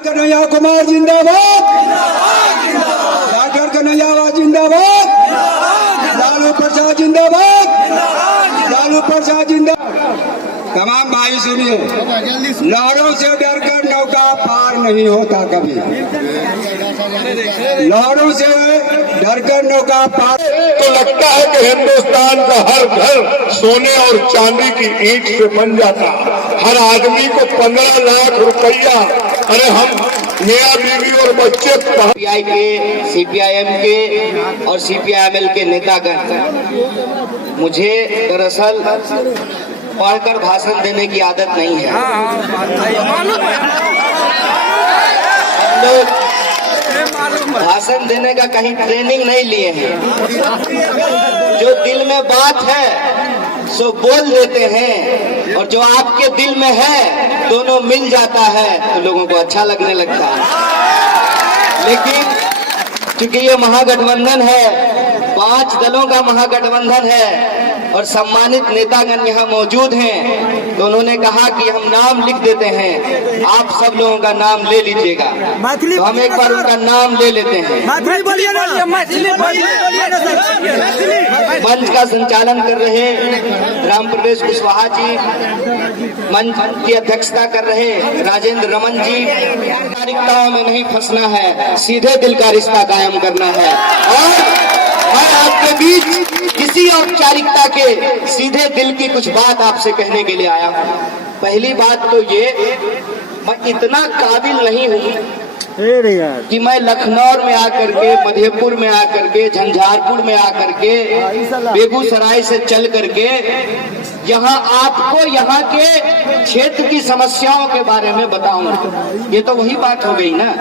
कन्हैया कुमार जिंदाबाद, डॉक्टर कन्हैया जिंदाबाद, लालू प्रसाद जिंदाबाद, लालू प्रसाद जिंदाबाद। तमाम भाई सुनिए, लहरों से डरकर नौका पार नहीं होता कभी, लहरों से डरकर नौका पार। तो लगता है कि हिंदुस्तान का हर घर सोने और चांदी की ईंट से बन जाता, हर आदमी को 15 लाख रुपया, अरे हम मियां बीवी और बच्चे। सीपीआई के, सीपीआईएम के और सीपीआईएमएल के नेतागण, मुझे दरअसल पढ़कर भाषण देने की आदत नहीं है। हम लोग भाषण देने का कहीं ट्रेनिंग नहीं लिए हैं। जो दिल में बात है सो बोल देते हैं, और जो आपके दिल में है दोनों मिल जाता है तो लोगों को अच्छा लगने लगता है। लेकिन क्योंकि ये महागठबंधन है, 5 दलों का महागठबंधन है और सम्मानित नेतागण यहाँ मौजूद हैं, तो उन्होंने कहा कि हम नाम लिख देते हैं, आप सब लोगों का नाम ले लीजिएगा। तो हम एक बार उनका नाम ले लेते हैं। मंच का संचालन कर रहे राम प्रवेश कुशवाहा जी, मंच की अध्यक्षता कर रहे राजेंद्र रमन जी। औपचारिकताओं में नहीं फंसना है, सीधे दिल का रिश्ता कायम करना है। और मैं आपके बीच किसी औपचारिकता के सीधे दिल की कुछ बात आपसे कहने के लिए आया हूँ। पहली बात तो ये, मैं इतना काबिल नहीं हूँ कि मैं लखनऊ में आकर के, मधेपुर में आकर के, झंझारपुर में आकर के, बेगूसराय से चल करके यहाँ आपको यहाँ के क्षेत्र की समस्याओं के बारे में बताऊंगा। ये तो वही बात हो गई ना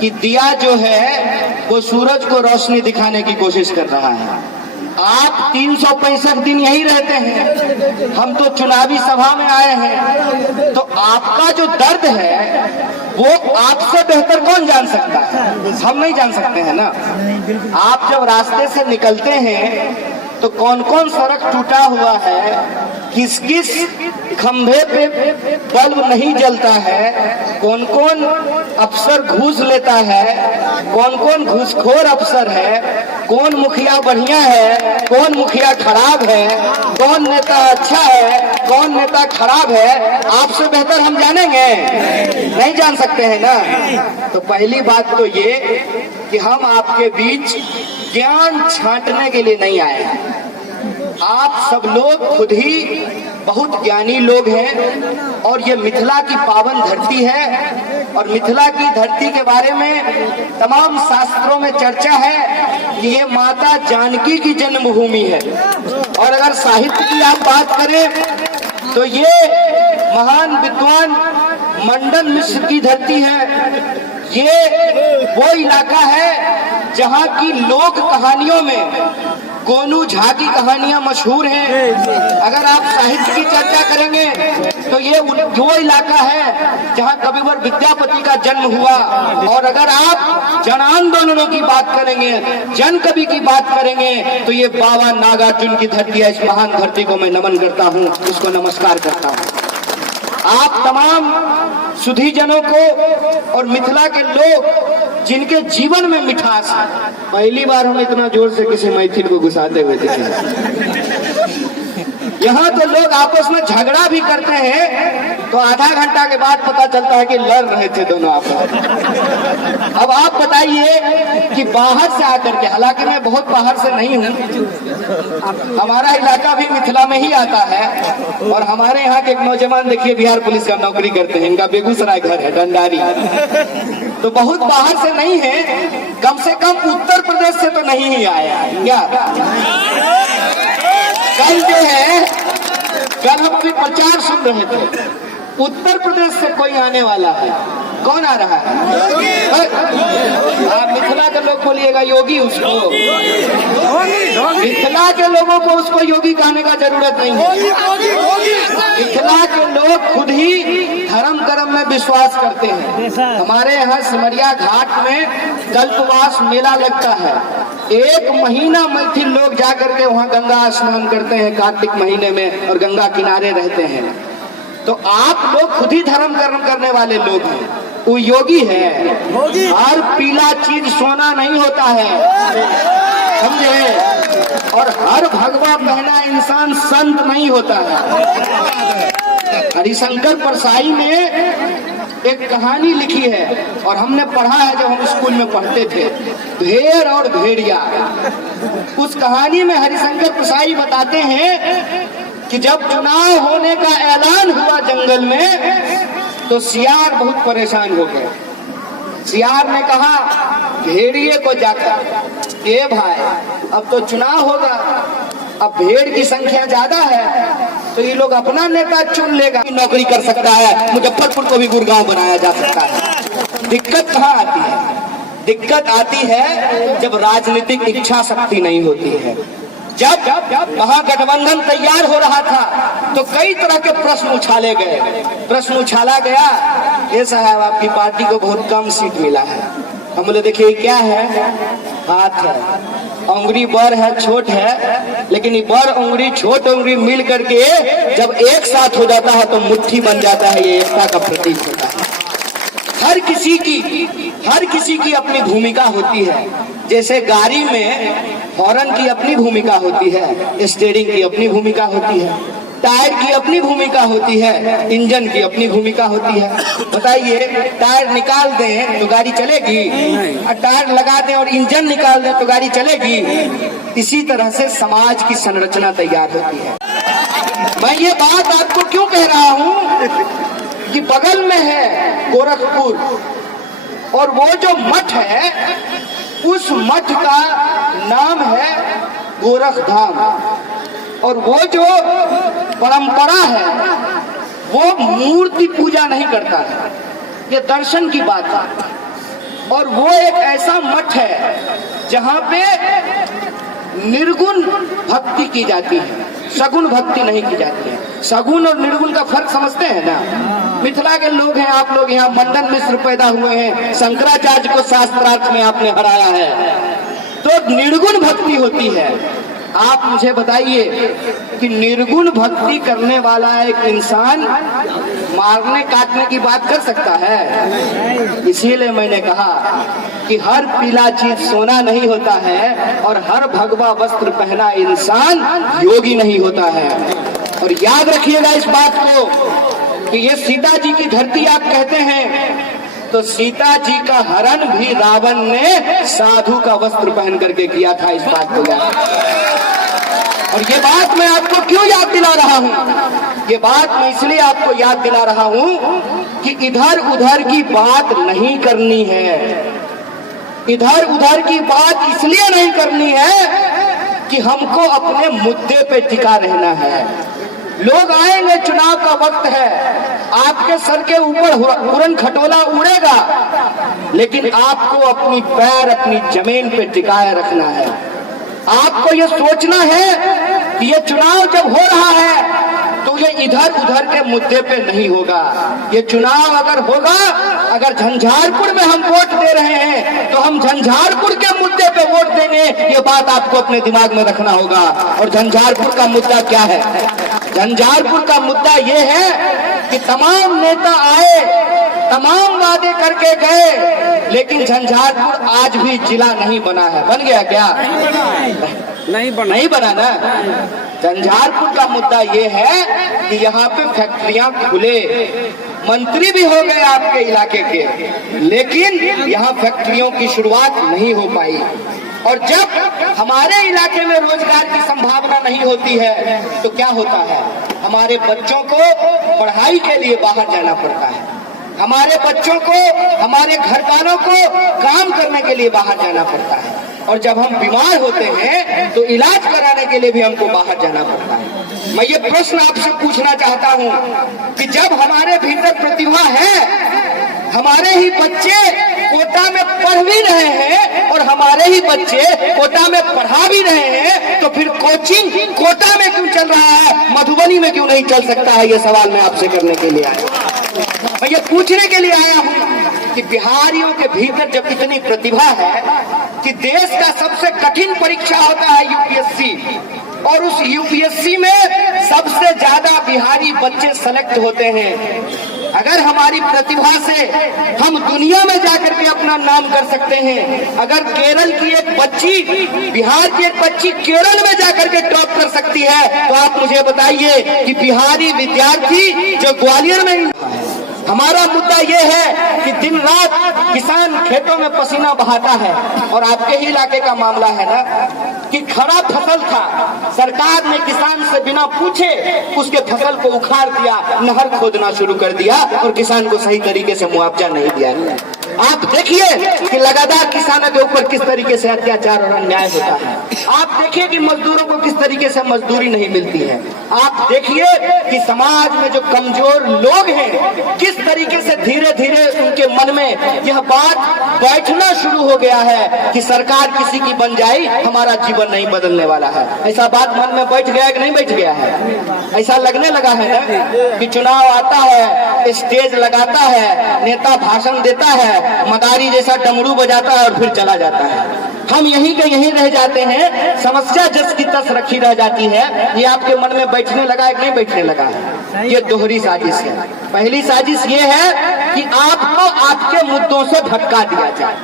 कि दिया जो है वो सूरज को रोशनी दिखाने की कोशिश कर रहा है। आप 365 दिन यही रहते हैं, हम तो चुनावी सभा में आए हैं। तो आपका जो दर्द है वो आपसे बेहतर कौन जान सकता है? हम नहीं जान सकते हैं ना। आप जब रास्ते से निकलते हैं तो कौन कौन सड़क टूटा हुआ है, किस किस खंभे पे बल्ब नहीं जलता है, कौन कौन अफसर घूस लेता है, कौन कौन घूसखोर अफसर है, कौन मुखिया बढ़िया है, कौन मुखिया खराब है, कौन नेता अच्छा है, कौन नेता खराब है, आपसे बेहतर हम जानेंगे? नहीं जान सकते हैं ना। तो पहली बात तो ये कि हम आपके बीच ज्ञान छांटने के लिए नहीं आए हैं। आप सब लोग खुद ही बहुत ज्ञानी लोग हैं और ये मिथिला की पावन धरती है, और मिथिला की धरती के बारे में तमाम शास्त्रों में चर्चा है कि ये माता जानकी की जन्मभूमि है। और अगर साहित्य की आप बात करें तो ये महान विद्वान मंडन मिश्र की धरती है। ये वो इलाका है जहाँ की लोक कहानियों में गोनू झा की कहानियां मशहूर हैं। अगर आप साहित्य की चर्चा करेंगे तो ये वो इलाका है जहां कविवर विद्यापति का जन्म हुआ। और अगर आप जन आंदोलनों की बात करेंगे, जन कवि की बात करेंगे, तो ये बाबा नागार्जुन की धरती है। इस महान धरती को मैं नमन करता हूं, उसको नमस्कार करता हूं। आप तमाम सुधीजनों को और मिथिला के लोग जिनके जीवन में मिठास है, पहली बार हम इतना जोर से किसी मैथिल को घुसाते हुए देखे। यहाँ तो लोग आपस में झगड़ा भी करते हैं तो आधा घंटा के बाद पता चलता है कि लड़ रहे थे दोनों आपस में। अब आप बताइए कि बाहर से आकर के, हालांकि मैं बहुत बाहर से नहीं हूँ, हमारा इलाका भी मिथिला में ही आता है। और हमारे यहाँ के एक नौजवान देखिए बिहार पुलिस का नौकरी करते हैं, इनका बेगूसराय घर है, डंडारी। तो बहुत बाहर से नहीं है, कम से कम उत्तर प्रदेश से तो नहीं ही आया क्या? कल जो है, कल हम अभी प्रचार सुन रहे थे, उत्तर प्रदेश से कोई आने वाला है। कौन आ रहा है? आप मिथिला के लोग बोलिएगा योगी उसको। मिथिला के लोगों को उसको योगी कहने का जरूरत नहीं है। मिथिला के लोग खुद ही धर्म कर्म में विश्वास करते हैं। हमारे यहाँ सिमरिया घाट में कल्पवास मेला लगता है। 1 महीना मैथिल लोग जाकर के वहाँ गंगा स्नान करते हैं कार्तिक महीने में, और गंगा किनारे रहते हैं। तो आप लोग खुद ही धर्म कर्म करने वाले लोग हैं। वो योगी है। हर पीला चीज सोना नहीं होता है, समझे? और हर भगवा पहना इंसान संत नहीं होता है। हरिशंकर परसाई ने एक कहानी लिखी है और हमने पढ़ा है जब हम स्कूल में पढ़ते थे, भेड़ और भेड़िया। उस कहानी में हरिशंकर परसाई बताते हैं कि जब चुनाव होने का ऐलान हुआ जंगल में तो सियार बहुत परेशान हो गए। सियार ने कहा भेड़िए को जाकर, ए भाई अब तो चुनाव होगा, अब भेड़ की संख्या ज्यादा है तो ये लोग अपना नेता चुन लेगा, नौकरी कर सकता है, मुजफ्फरपुर को भी गुड़गांव बनाया जा सकता है। दिक्कत कहाँ आती है? दिक्कत आती है जब राजनीतिक इच्छा शक्ति नहीं होती है। जब महागठबंधन तैयार हो रहा था तो कई तरह के प्रश्न उछाले गए। प्रश्न उछाला गया, ये साहब आपकी पार्टी को बहुत कम सीट मिला है। हम बोले देखिए क्या है, हाथ है, उंगली बड़ है छोट है, लेकिन ये बड़ उंगली छोट उंगली मिल करके जब एक साथ हो जाता है तो मुट्ठी बन जाता है, ये एकता का प्रतीक होता है। हर किसी की अपनी भूमिका होती है। जैसे गाड़ी में हॉर्न की अपनी भूमिका होती है, स्टीयरिंग की अपनी भूमिका होती है, टायर की अपनी भूमिका होती है, इंजन की अपनी भूमिका होती है। बताइए, टायर निकाल दें तो गाड़ी चलेगी, और टायर लगा दें और इंजन निकाल दें तो गाड़ी चलेगी। इसी तरह से समाज की संरचना तैयार होती है। मैं ये बात आपको क्यों कह रहा हूँ कि बगल में है गोरखपुर और वो जो मठ है उस मठ का नाम है गोरखधाम, और वो जो परंपरा है वो मूर्ति पूजा नहीं करता है, ये दर्शन की बात है। और वो एक ऐसा मठ है जहाँ पे निर्गुण भक्ति की जाती है, सगुण भक्ति नहीं की जाती है। सगुण और निर्गुण का फर्क समझते हैं ना? मिथिला के लोग हैं आप लोग, यहाँ मंडन मिश्र पैदा हुए हैं, शंकराचार्य को शास्त्रार्थ में आपने हराया है, तो निर्गुण भक्ति होती है। आप मुझे बताइए कि निर्गुण भक्ति करने वाला एक इंसान मारने काटने की बात कर सकता है? इसीलिए मैंने कहा कि हर पीला चीज सोना नहीं होता है और हर भगवा वस्त्र पहना इंसान योगी नहीं होता है। और याद रखिएगा इस बात को कि ये सीता जी की धरती आप कहते हैं, तो सीता जी का हरण भी रावण ने साधु का वस्त्र पहन करके किया था। इस बात को याद, और ये बात मैं आपको क्यों याद दिला रहा हूँ? ये बात मैं इसलिए आपको याद दिला रहा हूँ कि इधर उधर की बात नहीं करनी है। इधर उधर की बात इसलिए नहीं करनी है कि हमको अपने मुद्दे पे टिका रहना है। लोग आएंगे, चुनाव का वक्त है, आपके सर के ऊपर उड़न खटोला उड़ेगा, लेकिन आपको अपनी पैर अपनी जमीन पे टिकाए रखना है। आपको ये सोचना है कि ये चुनाव जब हो रहा है तो ये इधर उधर के मुद्दे पे नहीं होगा। ये चुनाव अगर होगा, अगर झंझारपुर में हम वोट दे रहे हैं तो हम झंझारपुर के मुद्दे पे वोट देंगे, ये बात आपको अपने दिमाग में रखना होगा। और झंझारपुर का मुद्दा क्या है? झंझारपुर का मुद्दा ये है कि तमाम नेता आए, तमाम वादे करके गए, लेकिन झंझारपुर आज भी जिला नहीं बना है। बन गया क्या? नहीं बना ना। झंझारपुर का मुद्दा ये है कि यहाँ पे फैक्ट्रियां खुले, मंत्री भी हो गए आपके इलाके के, लेकिन यहाँ फैक्ट्रियों की शुरुआत नहीं हो पाई। और जब हमारे इलाके में रोजगार की संभावना नहीं होती है तो क्या होता है? हमारे बच्चों को पढ़ाई के लिए बाहर जाना पड़ता है, हमारे बच्चों को, हमारे घर वालों को काम करने के लिए बाहर जाना पड़ता है, और जब हम बीमार होते हैं तो इलाज कराने के लिए भी हमको बाहर जाना पड़ता है। मैं ये प्रश्न आपसे पूछना चाहता हूँ कि जब हमारे भीतर प्रतिभा है, हमारे ही बच्चे कोटा में पढ़ भी रहे हैं और हमारे ही बच्चे कोटा में पढ़ा भी रहे हैं, तो फिर कोचिंग कोटा में क्यों चल रहा है, मधुबनी में क्यों नहीं चल सकता है? ये सवाल मैं आपसे करने के लिए आया। मैं ये पूछने के लिए आया हूँ कि बिहारियों के भीतर जब इतनी प्रतिभा है कि देश का सबसे कठिन परीक्षा होता है यूपीएससी, और उस यूपीएससी में सबसे ज्यादा बिहारी बच्चे सेलेक्ट होते हैं, अगर हमारी प्रतिभा से हम दुनिया में जाकर के अपना नाम कर सकते हैं, अगर केरल की एक बच्ची, बिहार की एक बच्ची केरल में जाकर के टॉप कर सकती है, तो आप मुझे बताइए कि बिहारी विद्यार्थी जो ग्वालियर में। हमारा मुद्दा ये है कि दिन रात किसान खेतों में पसीना बहाता है, और आपके ही इलाके का मामला है ना कि खड़ा फसल था, सरकार ने किसान से बिना पूछे उसके फसल को उखाड़ दिया, नहर खोदना शुरू कर दिया और किसान को सही तरीके से मुआवजा नहीं दिया। आप देखिए कि लगातार किसानों के ऊपर किस तरीके से अत्याचार और अन्याय होता है। आप देखिए कि मजदूरों को किस तरीके से मजदूरी नहीं मिलती है। आप देखिए कि समाज में जो कमजोर लोग हैं, किस तरीके से धीरे धीरे उनके मन में यह बात बैठना शुरू हो गया है कि सरकार किसी की बन जाए, हमारा जीवन नहीं बदलने वाला है। ऐसा बात मन में बैठ गया कि नहीं बैठ गया है? ऐसा लगने लगा है ना कि चुनाव आता है, स्टेज लगाता है, नेता भाषण देता है, मदारी जैसा डमरू बजाता है और फिर चला जाता है। हम यहीं के यहीं रह जाते हैं, समस्या जस की तस रखी रह जाती है। ये आपके मन में बैठने लगा है कि नहीं बैठने लगा है? ये दोहरी साजिश है। पहली साजिश ये है कि आपको आपके मुद्दों से भटका दिया जाए,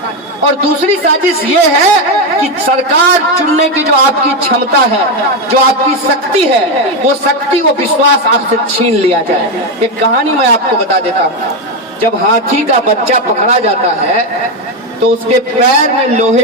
और दूसरी साजिश ये है कि सरकार चुनने की जो आपकी क्षमता है, जो आपकी शक्ति है, वो शक्ति, वो विश्वास आपसे छीन लिया जाए। एक कहानी मैं आपको बता देता हूँ। जब हाथी का बच्चा पकड़ा जाता है तो उसके पैर में लोहे